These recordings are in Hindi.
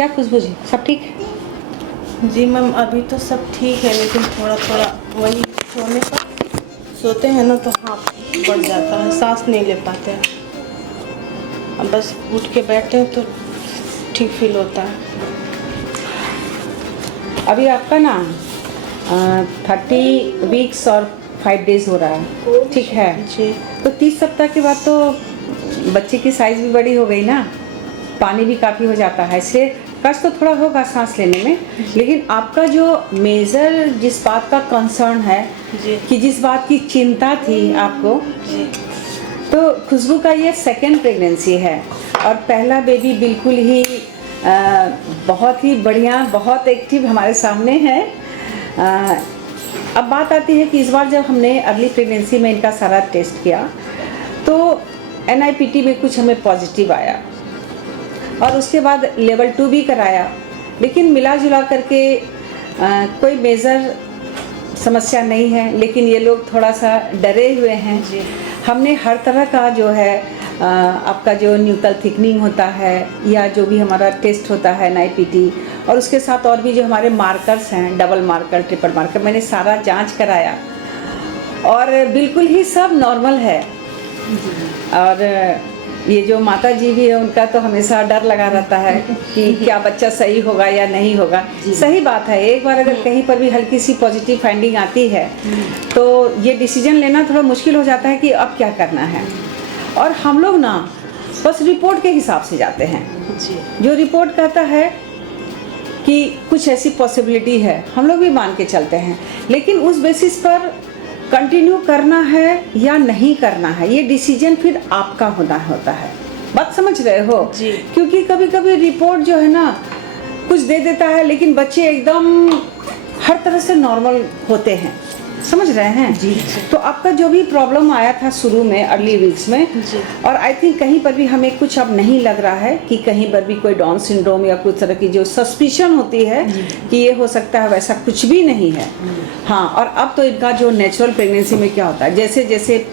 क्या खुशबू जी, सब ठीक है? जी मैम, अभी तो सब ठीक है, लेकिन थोड़ा थोड़ा वही सोने पर सोते हैं ना तो हाथ बढ़ जाता है, सांस नहीं ले पाते हैं। अब बस उठ के बैठते हैं तो ठीक फील होता है। अभी आपका ना 30 वीक्स और 5 डेज हो रहा है, ठीक है? जी तो 30 सप्ताह के बाद तो बच्चे की साइज़ भी बड़ी हो गई ना, पानी भी काफ़ी हो जाता है, इसलिए कष्ट तो थोड़ा होगा सांस लेने में। लेकिन आपका जो मेजर जिस बात का कंसर्न है जी कि जिस बात की चिंता थी आपको, जी तो खुशबू का ये सेकंड प्रेगनेंसी है और पहला बेबी बिल्कुल ही बहुत ही बढ़िया, बहुत एक्टिव हमारे सामने है। अब बात आती है कि इस बार जब हमने अर्ली प्रेगनेंसी में इनका सारा टेस्ट किया तो NIPT में कुछ हमें पॉजिटिव आया और उसके बाद लेवल 2 भी कराया, लेकिन मिला जुला करके कोई मेजर समस्या नहीं है। लेकिन ये लोग थोड़ा सा डरे हुए हैं। जी हमने हर तरह का जो है आपका जो न्यूक्लियर थिकनिंग होता है या जो भी हमारा टेस्ट होता है NIPT, और उसके साथ और भी जो हमारे मार्कर्स हैं, डबल मार्कर, ट्रिपल मार्कर, मैंने सारा जांच कराया और बिल्कुल ही सब नॉर्मल है। और ये जो माता जी भी है उनका तो हमेशा डर लगा रहता है कि क्या बच्चा सही होगा या नहीं होगा। सही बात है, एक बार अगर कहीं पर भी हल्की सी पॉजिटिव फाइंडिंग आती है तो ये डिसीजन लेना थोड़ा मुश्किल हो जाता है कि अब क्या करना है। और हम लोग ना बस रिपोर्ट के हिसाब से जाते हैं। जी जो रिपोर्ट कहता है कि कुछ ऐसी पॉसिबिलिटी है, हम लोग भी मान के चलते हैं, लेकिन उस बेसिस पर कंटिन्यू करना है या नहीं करना है ये डिसीजन फिर आपका होना होता है। बात समझ रहे हो? जी। क्योंकि कभी कभी रिपोर्ट जो है ना कुछ दे देता है, लेकिन बच्चे एकदम हर तरह से नॉर्मल होते हैं, समझ रहे हैं? जी। तो आपका जो भी प्रॉब्लम आया था शुरू में अर्ली वीक्स में, जी। और आई थिंक कहीं पर भी हमें कुछ अब नहीं लग रहा है कि कहीं पर भी कोई डाउन सिंड्रोम या कुछ तरह की जो सस्पिशन होती है कि ये हो सकता है, वैसा कुछ भी नहीं है। हाँ, और अब तो इनका जो नेचुरल प्रेगनेंसी में क्या होता है, जैसे जैसे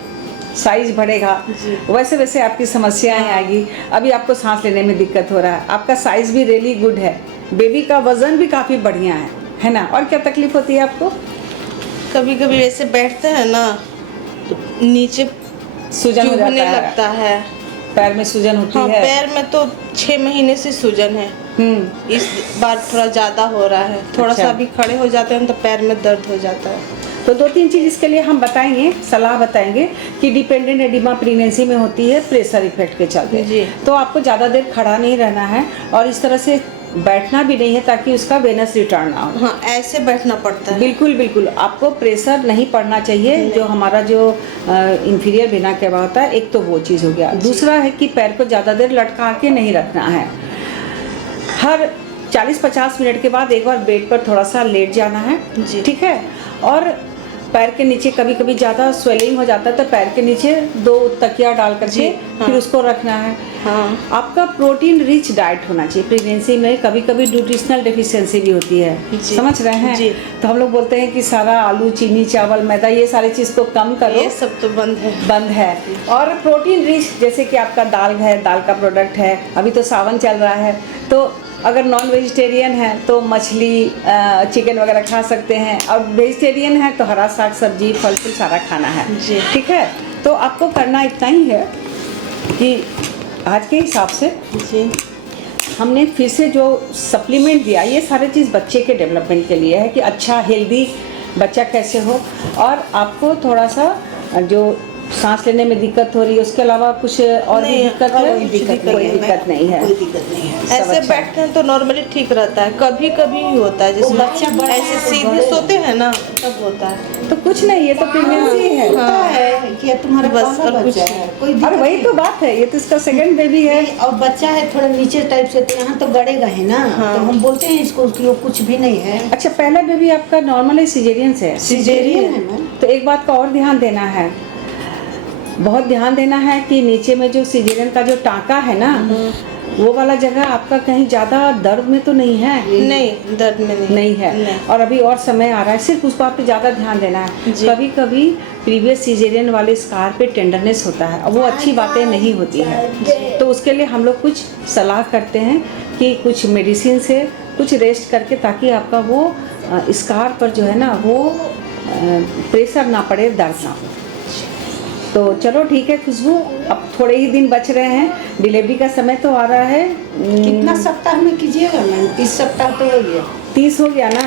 साइज बढ़ेगा वैसे वैसे आपकी समस्याएं आएगी। अभी आपको सांस लेने में दिक्कत हो रहा है, आपका साइज भी रियली गुड है, बेबी का वजन भी काफ़ी बढ़िया है ना? और क्या तकलीफ होती है आपको? कभी कभी ऐसे बैठते हैं ना तो नीचे सूजन हो चुभने जाता है, लगता है। पैर में सूजन होती हाँ, है। पैर में तो 6 महीने से सूजन है। इस बार थोड़ा ज़्यादा हो रहा है, थोड़ा अच्छा। सा भी खड़े हो जाते हैं तो पैर में दर्द हो जाता है। तो 2-3 चीज़ इसके लिए हम बताएंगे, सलाह बताएंगे कि डिपेंडेंट एडिमा प्रेगनेंसी में होती है प्रेशर इफेक्ट के चलते। जी। तो आपको ज़्यादा देर खड़ा नहीं रहना है और इस तरह से बैठना भी नहीं है ताकि उसका वेनस रिटर्न ना हो। हाँ, ऐसे बैठना पड़ता है। बिल्कुल बिल्कुल, आपको प्रेशर नहीं पड़ना चाहिए। जो हमारा जो इंफीरियर वेना कैवा होता है, एक तो वो चीज़ हो गया। दूसरा है कि पैर को ज़्यादा देर लटका के नहीं रखना है। हर 40-50 मिनट के बाद एक बार बेड पर थोड़ा सा लेट जाना है, जी। ठीक है? और पैर के नीचे कभी कभी ज़्यादा स्वेलिंग हो जाता है तो पैर के नीचे 2 तकिया डाल करके फिर उसको रखना है। हाँ। आपका प्रोटीन रिच डाइट होना चाहिए। प्रेगनेंसी में कभी कभी न्यूट्रिशनल डेफिशिएंसी भी होती है, जी। समझ रहे हैं? जी। तो हम लोग बोलते हैं कि सारा आलू, चीनी, चावल, मैदा, ये सारी चीज़ को कम करो, ये सब तो बंद है। और प्रोटीन रिच जैसे कि आपका दाल है, दाल का प्रोडक्ट है, अभी तो सावन चल रहा है, तो अगर नॉन वेजिटेरियन है तो मछली, चिकन वगैरह खा सकते हैं, और वेजिटेरियन है तो हरा साग सब्जी, फल फूल सारा खाना है, जी। ठीक है? तो आपको करना इतना ही है कि आज के हिसाब से जी हमने फिर से जो सप्लीमेंट दिया, ये सारी चीज़ बच्चे के डेवलपमेंट के लिए है कि अच्छा हेल्दी बच्चा कैसे हो। और आपको थोड़ा सा जो सांस लेने में दिक्कत हो रही है, उसके अलावा कुछ और भी नहीं, दिक्कत है? कोई दिक्कत नहीं है। नहीं है। सब ऐसे अच्छा है। बैठते हैं तो नॉर्मली ठीक रहता है, कभी कभी ही होता है, जैसे बच्चा ऐसे सीधे सोते हैं ना तब होता है। तो कुछ नहीं, ये तो प्रेगनेंसी है। हाँ। कि तुम्हारा बस, पहला और कुछ बच्चा है, कोई दिक्कत और वही तो बात है, ये तो इसका सेकंड बेबी है। नहीं, और बच्चा है थोड़ा नीचे टाइप से, तो यहाँ तो गड़ेगा है ना। तो हम बोलते हैं इसको कि वो कुछ भी नहीं है। अच्छा, पहला बेबी आपका नॉर्मल है, सिजेरियन से है? सिजेरियन है मैम। तो एक बात का और ध्यान देना है, बहुत ध्यान देना है कि नीचे में जो सिजेरियन का जो टाँका है ना, वो वाला जगह आपका कहीं ज़्यादा दर्द में तो नहीं है? नहीं, दर्द में नहीं है। नहीं। और अभी और समय आ रहा है, सिर्फ उस बात पे ज़्यादा ध्यान देना है। जी। कभी कभी प्रीवियस सिजेरियन वाले स्कार पे टेंडरनेस होता है और वो अच्छी बातें नहीं होती है। तो उसके लिए हम लोग कुछ सलाह करते हैं कि कुछ मेडिसिन से कुछ रेस्ट करके, ताकि आपका वो स्कार पर जो है ना वो प्रेशर ना पड़े, दर्द ना हो। तो चलो ठीक है खुशबू, अब थोड़े ही दिन बच रहे हैं, डिलीवरी का समय तो आ रहा है। कितना सप्ताह में कीजिएगा मैम? 30 सप्ताह तो हो गया। 30 हो गया ना,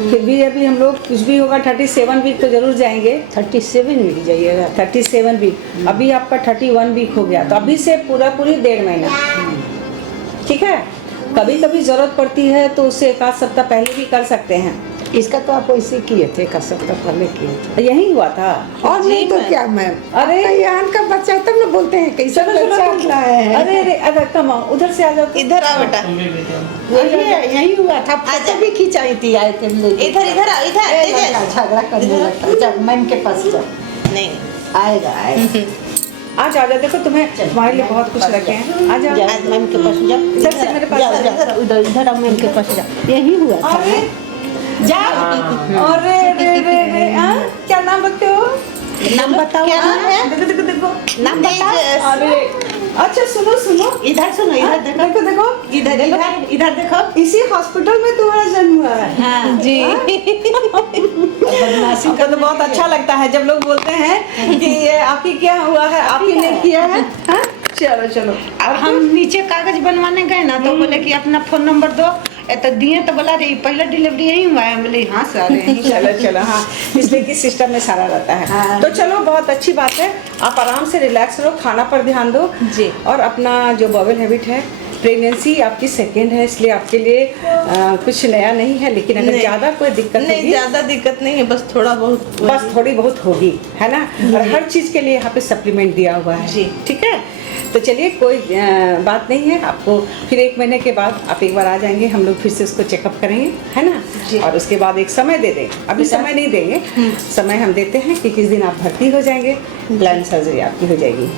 फिर भी अभी हम लोग कुछ भी होगा 37 वीक तो जरूर जाएंगे। 37 वीक जाइएगा। 37 वीक, अभी आपका 31 वीक हो गया, तो अभी से पूरा पूरी 1.5 महीना, ठीक है। कभी कभी ज़रूरत पड़ती है तो उससे 1 आध सप्ताह पहले भी कर सकते हैं। इसका तो आप वैसे किए थे, 1 सप्ताह पहले किए थे। यही हुआ था। और नहीं तो क्या मैम? अरे यहाँ का बच्चा तब ना बोलते हैं कैसा बच्चा लाया है। अरे कम आओ, उधर से आ जाओ। इधर आ बेटा, यही हुआ था। फोटो भी खिंचाई थी, आए थे इधर इधर आओ, इधर झगड़ा करने लगता है। जब मैम के पास जा, नहीं आएगा आ जाओ, देखो तुम्हारे लिए बहुत कुछ रखे हैं। आ जाओ मैम के पास जा। सर मेरे पास आ जाओ। इधर इधर मैम के पास जा। यही हुआ था। जा। अरे रे रे रे, हाँ क्या नाम रखते हो? नाम बताओ। क्या नाम है? देखो देखो देखो, नाम बताओ। अरे अच्छा सुनो सुनो, इधर सुनो, इधर देखो। देखो देखो, इधर इधर इधर देखो। इसी हॉस्पिटल में तुम्हारा जन्म हुआ है। हाँ जी। बदमाशी हमको तो बहुत अच्छा लगता है जब लोग बोलते हैं कि ये आपकी क्या हुआ है, आपकी ने किया है। हाँ? चलो चलो। अब हम नीचे कागज बनवाने गए ना, तो बोले कि अपना फोन नंबर दो। तो दिए तो बोला रे पहला डिलीवरी यही हुआ है। बोले हाँ सर यही। चलो चलो, हाँ इसलिए कि सिस्टम में सारा रहता है। हाँ। तो चलो बहुत अच्छी बात है, आप आराम से रिलैक्स रहो, खाना पर ध्यान दो जी। और अपना जो बॉबल हैबिट है, प्रेगनेंसी आपकी सेकेंड है, इसलिए आपके लिए कुछ नया नहीं है, लेकिन अगर नहीं। ज़्यादा कोई दिक्कत नहीं होगी, ज्यादा दिक्कत नहीं है, बस थोड़ा बहुत बस थोड़ी बहुत होगी, है ना। और हर चीज़ के लिए यहाँ पे सप्लीमेंट दिया हुआ है। जी। ठीक है, तो चलिए कोई बात नहीं है। आपको फिर 1 महीने के बाद आप एक बार आ जाएंगे, हम लोग फिर से उसको चेकअप करेंगे, है ना। जी। और उसके बाद एक समय दे दें, अभी समय नहीं देंगे, समय हम देते हैं कि किस दिन आप भर्ती हो जाएंगे, प्लान सर्जरी आपकी हो जाएगी।